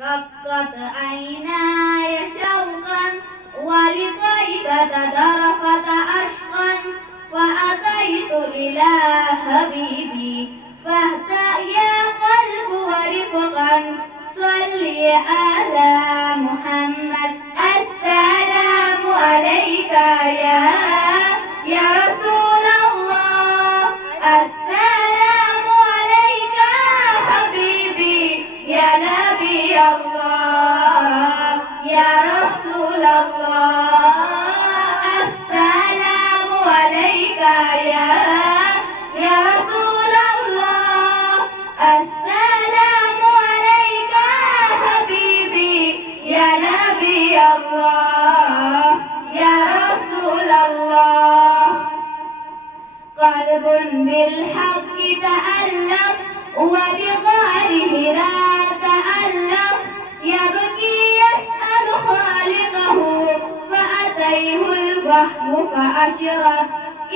رقت عيناي شوقا ولطيبة ذرفت عشقا فأتيت إلى حبيبي فاهدأ يا قلب ورفقا صل على محمد. السلام عليك يا رسول الله. السلام عليك حبيبي يا نبي الله يا رسول الله. السلام عليك يا رسول الله. السلام عليك حبيبي يا نبي الله يا رسول الله. قلب بالحق تألق وبغاره لا تألق يبكي يسأل خالقه فأتيه الوحي فأشرق.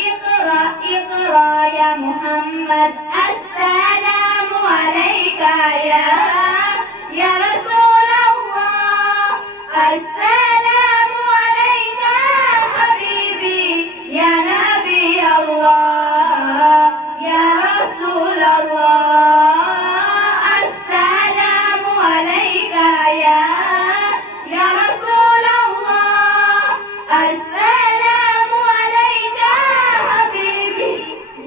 اقرأ اقرأ يا محمد. السلام عليك يا رسول الله. السلام عليك حبيبي يا نبي الله يا رسول الله. السلام عليك يا رسول الله. السلام عليك حبيبي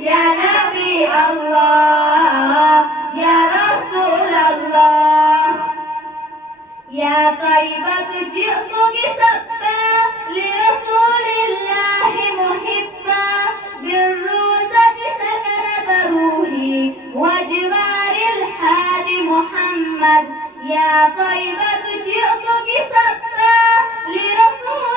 يا نبي الله يا رسول الله. يا طيبة جئتك سبا لرسول الله محبا بالروزة سكنت روحي وجوار الحادي محمد. يا طيبة جئتك سبا لرسول